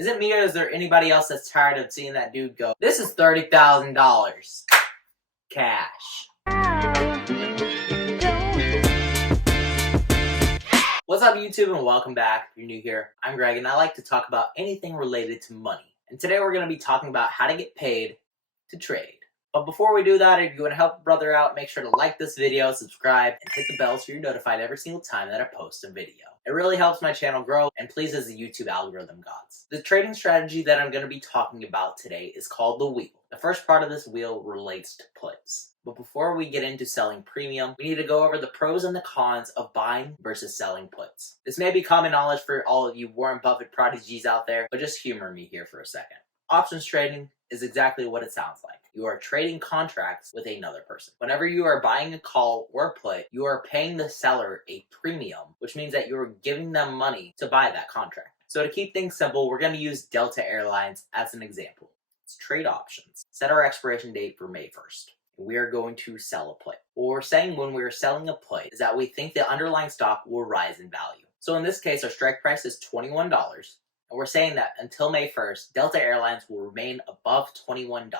Is it me or is there anybody else that's tired of seeing that dude go, this is $30,000 cash? What's up YouTube and welcome back. If you're new here, I'm Greg and I like to talk about anything related to money. And today we're going to be talking about how to get paid to trade. But before we do that, if you want to help a brother out, make sure to like this video, subscribe, and hit the bell so you're notified every single time that I post a video. It really helps my channel grow and pleases the YouTube algorithm gods. The trading strategy that I'm going to be talking about today is called the wheel. The first part of this wheel relates to puts. But before we get into selling premium, we need to go over the pros and the cons of buying versus selling puts. This may be common knowledge for all of you Warren Buffett prodigies out there, but just humor me here for a second. Options trading is exactly what it sounds like. You are trading contracts with another person. Whenever you are buying a call or put, you are paying the seller a premium, which means that you're giving them money to buy that contract. So to keep things simple, we're going to use Delta Airlines as an example. Let's trade options. Set our expiration date for May 1st. We are going to sell a put. What we're saying when we're selling a put is that we think the underlying stock will rise in value. So in this case, our strike price is $21. And we're saying that until May 1st, Delta Airlines will remain above $21.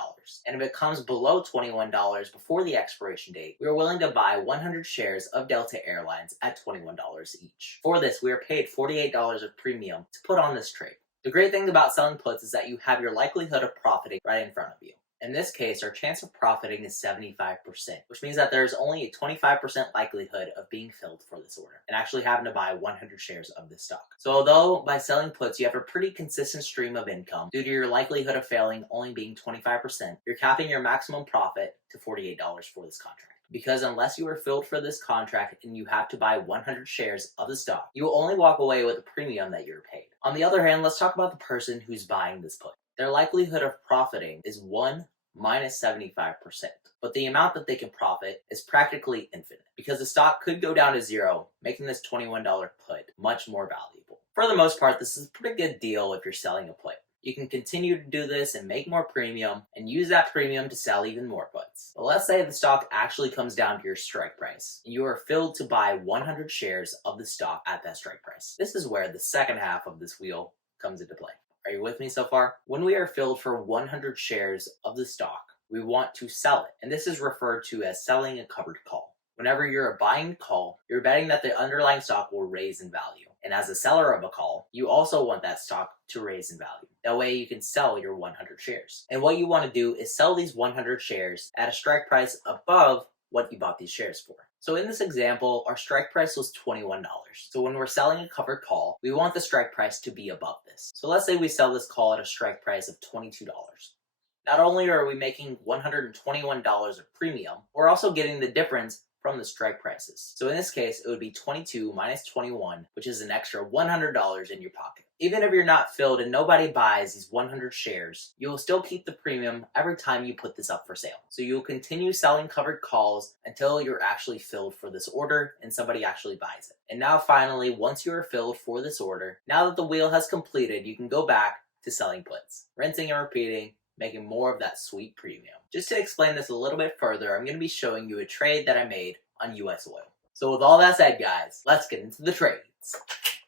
And if it comes below $21 before the expiration date, we are willing to buy 100 shares of Delta Airlines at $21 each. For this, we are paid $48 of premium to put on this trade. The great thing about selling puts is that you have your likelihood of profiting right in front of you. In this case, our chance of profiting is 75%, which means that there's only a 25% likelihood of being filled for this order and actually having to buy 100 shares of this stock. So although by selling puts you have a pretty consistent stream of income, due to your likelihood of failing only being 25%, you're capping your maximum profit to $48 for this contract. Because unless you are filled for this contract and you have to buy 100 shares of the stock, you will only walk away with a premium that you're paid. On the other hand, let's talk about the person who's buying this put. Their likelihood of profiting is 1 minus 75%, but the amount that they can profit is practically infinite because the stock could go down to zero, making this $21 put much more valuable. For the most part, this is a pretty good deal if you're selling a put. You can continue to do this and make more premium and use that premium to sell even more puts. But let's say the stock actually comes down to your strike price and you are filled to buy 100 shares of the stock at that strike price. This is where the second half of this wheel comes into play. Are you with me so far? When we are filled for 100 shares of the stock, we want to sell it. And this is referred to as selling a covered call. Whenever you're buying a call, you're betting that the underlying stock will raise in value. And as a seller of a call, you also want that stock to raise in value. That way you can sell your 100 shares. And what you want to do is sell these 100 shares at a strike price above what you bought these shares for. So in this example, our strike price was $21. So when we're selling a covered call, we want the strike price to be above this. So let's say we sell this call at a strike price of $22. Not only are we making $121 of premium, we're also getting the difference from the strike prices. So in this case, it would be 22 minus 21, which is an extra $100 in your pocket. Even if you're not filled and nobody buys these 100 shares, you will still keep the premium every time you put this up for sale. So you'll continue selling covered calls until you're actually filled for this order and somebody actually buys it. And now finally, once you are filled for this order, now that the wheel has completed, you can go back to selling puts, rinsing and repeating, making more of that sweet premium. Just to explain this a little bit further, I'm going to be showing you a trade that I made on US oil. So with all that said, guys, let's get into the trades.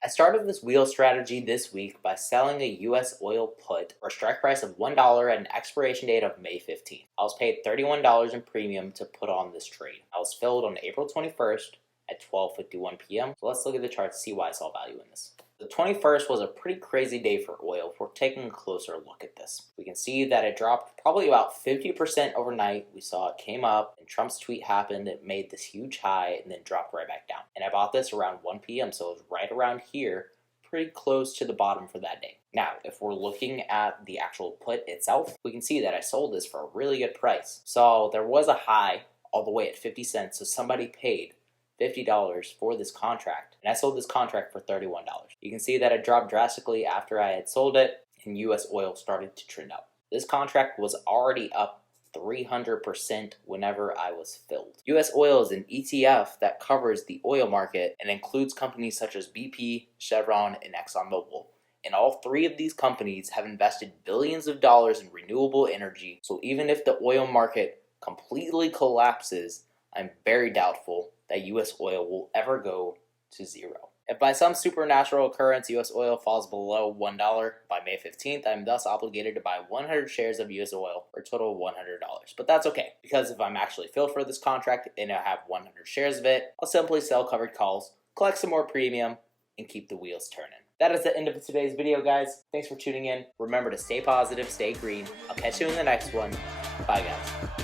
I started this wheel strategy this week by selling a US oil put for a strike price of $1 at an expiration date of May 15th. I was paid $31 in premium to put on this trade. I was filled on April 21st at 12:51 p.m. So let's look at the chart to see why I saw value in this. The 21st was a pretty crazy day for oil if we're taking a closer look at this. We can see that it dropped probably about 50% overnight. We saw it came up and Trump's tweet happened. It made this huge high and then dropped right back down. And I bought this around 1 p.m. so it was right around here, pretty close to the bottom for that day. Now, if we're looking at the actual put itself, we can see that I sold this for a really good price. So there was a high all the way at 50 cents. So somebody paid $50 for this contract, and I sold this contract for $31. You can see that it dropped drastically after I had sold it and US oil started to trend up. This contract was already up 300% whenever I was filled. US oil is an ETF that covers the oil market and includes companies such as BP, Chevron, and ExxonMobil. And all three of these companies have invested billions of dollars in renewable energy, so even if the oil market completely collapses, I'm very doubtful that US oil will ever go to zero. If by some supernatural occurrence US oil falls below $1 by May 15th, I'm thus obligated to buy 100 shares of US oil for a total of $100. But that's okay, because if I'm actually filled for this contract and I have 100 shares of it, I'll simply sell covered calls, collect some more premium, and keep the wheels turning. That is the end of today's video, guys. Thanks for tuning in. Remember to stay positive, stay green. I'll catch you in the next one. Bye, guys.